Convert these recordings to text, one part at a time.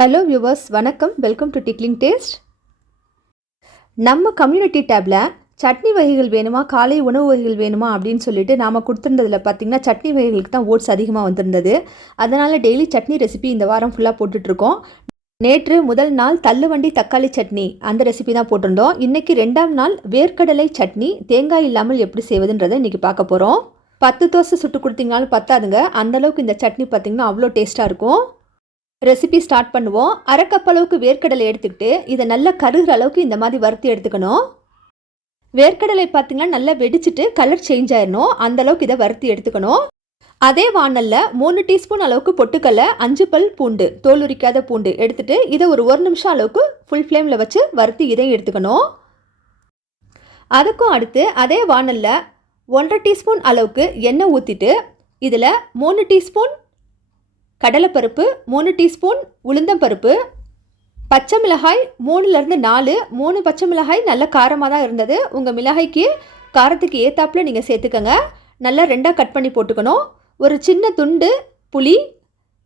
Hello viewers வணக்கம். Welcome to tickling taste நம்ம community டேப்பில் சட்னி வகைகள் வேணுமா காலை உணவு வகைகள் வேணுமா அப்படின்னு சொல்லிட்டு நாம் கொடுத்துருந்ததில் பார்த்திங்கன்னா சட்னி வகைகளுக்கு தான் ஓட்ஸ் அதிகமாக வந்திருந்தது. அதனால் டெய்லி சட்னி ரெசிபி இந்த வாரம் ஃபுல்லாக போட்டுட்ருக்கோம். நேற்று முதல் நாள் தள்ளுவண்டி தக்காளி சட்னி அந்த ரெசிபி தான் போட்டிருந்தோம். இன்றைக்கி ரெண்டாம் நாள் வேர்க்கடலை சட்னி தேங்காய் இல்லாமல் எப்படி செய்வதுன்றதை இன்றைக்கி பார்க்க போகிறோம் பத்து தோசை சுட்டு கொடுத்தீங்கனாலும் பத்தாதுங்க. அந்தளவுக்கு இந்த சட்னி பார்த்திங்கன்னா அவ்வளோ டேஸ்ட்டாக இருக்கும். ரெசிபி ஸ்டார்ட் பண்ணுவோம். அரைக்கப்பளவுக்கு அளவுக்கு வேர்க்கடலை எடுத்துக்கிட்டு இதை நல்லா கருகிற அளவுக்கு இந்த மாதிரி வறுத்து எடுத்துக்கணும். வேர்க்கடலை பார்த்தீங்கன்னா நல்லா வெடிச்சிட்டு கலர் சேஞ்ச் ஆயிடணும் அந்த அளவுக்கு இதை வறுத்து எடுத்துக்கணும். அதே வானலில் மூணு டீஸ்பூன் அளவுக்கு பொட்டுக்கல்ல அஞ்சு பல் பூண்டு தோல் உரிக்காத பூண்டு எடுத்துகிட்டு இதை ஒரு ஒரு நிமிஷம் அளவுக்கு ஃபுல் ஃப்ளேமில் வச்சு வறுத்து இதையும் எடுத்துக்கணும். அதுக்கும் அடுத்து அதே வானலில் ஒன்றரை டீஸ்பூன் அளவுக்கு எண்ணெய் ஊற்றிட்டு இதில் மூணு டீஸ்பூன் கடலைப்பருப்பு மூணு டீஸ்பூன் உளுந்தம்பருப்பு பச்சை மிளகாய் மூணுலேருந்து நாலு மூணு பச்சை மிளகாய் நல்ல காரமாக தான் இருந்தது. உங்கள் மிளகாய்க்கு காரத்துக்கு ஏற்றாப்புல நீங்கள் சேர்த்துக்கங்க. நல்லா ரெண்டாக கட் பண்ணி போட்டுக்கணும். ஒரு சின்ன துண்டு புளி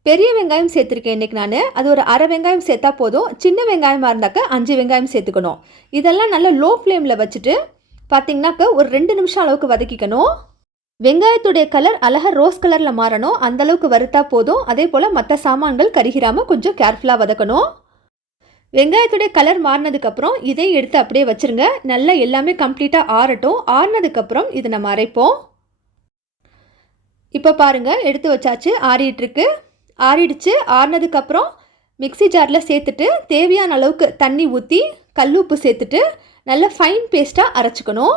பெரிய வெங்காயம் சேர்த்துருக்கேன் இன்றைக்கி நான். அது ஒரு அரை வெங்காயம் சேர்த்தா போதும். சின்ன வெங்காயமாக இருந்தாக்க அஞ்சு வெங்காயம் சேர்த்துக்கணும். இதெல்லாம் நல்லா லோ ஃப்ளேமில் வச்சுட்டு பார்த்திங்கனாக்க ஒரு ரெண்டு நிமிஷம் அளவுக்கு வதக்கிக்கணும். வெங்காயத்துடைய கலர் அழகாக ரோஸ் கலரில் மாறணும். அந்தளவுக்கு வறுத்தா போதும். அதே போல் மற்ற சாமான்கள் கருகிராமல் கொஞ்சம் கேர்ஃபுல்லாக வதக்கணும். வெங்காயத்துடைய கலர் மாறினதுக்கப்புறம் இதை எடுத்து அப்படியே வச்சுருங்க. நல்லா எல்லாமே கம்ப்ளீட்டாக ஆறட்டும். ஆறினதுக்கப்புறம் இதை நம்ம அரைப்போம். இப்போ பாருங்கள் எடுத்து வச்சாச்சு. ஆறிட்டுருக்கு. ஆறிடுச்சு. ஆறினதுக்கப்புறம் மிக்சி ஜாரில் சேர்த்துட்டு தேவையான அளவுக்கு தண்ணி ஊற்றி கல் உப்பு சேர்த்துட்டு நல்லா ஃபைன் பேஸ்ட்டாக அரைச்சிக்கணும்.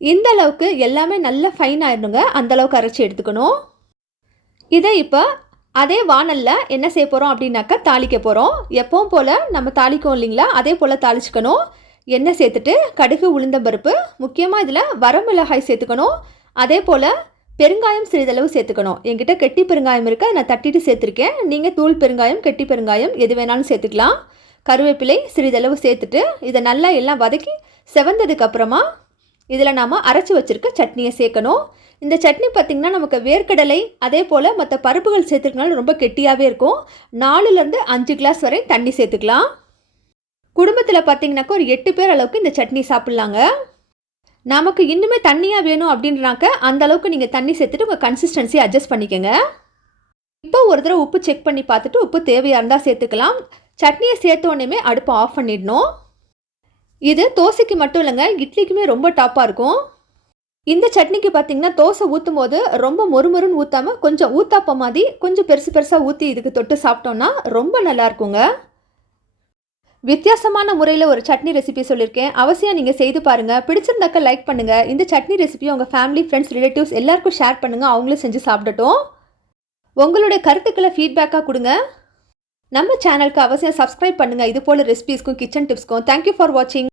இந்த அளவுக்கு எல்லாமே நல்லா ஃபைன் ஆயிடணுங்க. அந்தளவுக்கு அரைச்சி எடுத்துக்கணும். இதை இப்போ அதே வானலில் என்ன செய்ய போகிறோம் அப்படின்னாக்கா தாளிக்க போகிறோம் எப்பவும் போல் நம்ம தாளிக்கோம் இல்லைங்களா? அதே போல் தாளிச்சுக்கணும். எண்ணெய் சேர்த்துட்டு கடுகு உளுந்தம்பருப்பு முக்கியமாக இதில் வரமிளகாய் சேர்த்துக்கணும். அதே போல் பெருங்காயம் சிறிதளவு சேர்த்துக்கணும். என்கிட்ட கெட்டி பெருங்காயம் இருக்குது அதை நான் தட்டிட்டு சேர்த்துருக்கேன். நீங்கள் தூள் பெருங்காயம் கெட்டி பெருங்காயம் எது வேணாலும் சேர்த்துக்கலாம். கருவேப்பிலை சிறிதளவு சேர்த்துட்டு இதை நல்லா எல்லாம் வதக்கி செவந்ததுக்கப்புறமா இதில் நாம் அரைச்சி வச்சுருக்க சட்னியை சேர்க்கணும். இந்த சட்னி பார்த்திங்கன்னா நமக்கு வேர்க்கடலை அதே போல் மற்ற பருப்புகள் சேர்த்துருக்கனால ரொம்ப கெட்டியாகவே இருக்கும். நாலுலேருந்து அஞ்சு கிளாஸ் வரை தண்ணி சேர்த்துக்கலாம். குடும்பத்தில் பார்த்திங்கனாக்கா ஒரு எட்டு பேர் அளவுக்கு இந்த சட்னி சாப்பிட்லாங்க. நமக்கு இன்னுமே தண்ணியாக வேணும் அப்படின்றாக்க அந்த அளவுக்கு நீங்கள் தண்ணி சேர்த்துட்டு உங்கள் கன்சிஸ்டன்சி அட்ஜஸ்ட் பண்ணிக்கோங்க. இப்போ ஒரு தடவை உப்பு செக் பண்ணி பார்த்துட்டு உப்பு தேவையாக இருந்தால் சேர்த்துக்கலாம். சட்னியை சேர்த்த உடனே அடுப்பை ஆஃப் பண்ணிடணும். இது தோசைக்கு மட்டும் இல்லைங்க இட்லிக்குமே ரொம்ப டாப்பாக இருக்கும். இந்த சட்னிக்கு பார்த்தீங்கன்னா தோசை ஊற்றும் போது ரொம்ப மொறுமொறுன்னு ஊற்றாமல் கொஞ்சம் ஊத்தாப்ப மாதிரி கொஞ்சம் பெருசு பெருசாக ஊற்றி இதுக்கு தொட்டு சாப்பிட்டோன்னா ரொம்ப நல்லா இருக்குங்க. வித்தியாசமான முறையில் ஒரு சட்னி ரெசிபி சொல்லியிருக்கேன். அவசியம் நீங்கள் செய்து பாருங்கள் பிடிச்சிருந்தாக்க லைக் பண்ணுங்கள் இந்த சட்னி ரெசிபியை உங்கள் ஃபேமிலி ஃப்ரெண்ட்ஸ் ரிலேட்டிவ்ஸ் எல்லாருக்கும் ஷேர் பண்ணுங்கள் அவங்களும் செஞ்சு சாப்பிடட்டும். உங்களுடைய கருத்துக்களை ஃபீட்பேக்காக கொடுங்க. நம்ம சேனலுக்கு அவசியம் சப்ஸ்கிரைப் பண்ணுங்கள் இது போல் ரெசிபிஸ்க்கும் கிச்சன் டிப்ஸ்க்கும் தேங்க்யூ ஃபார் வாட்சிங்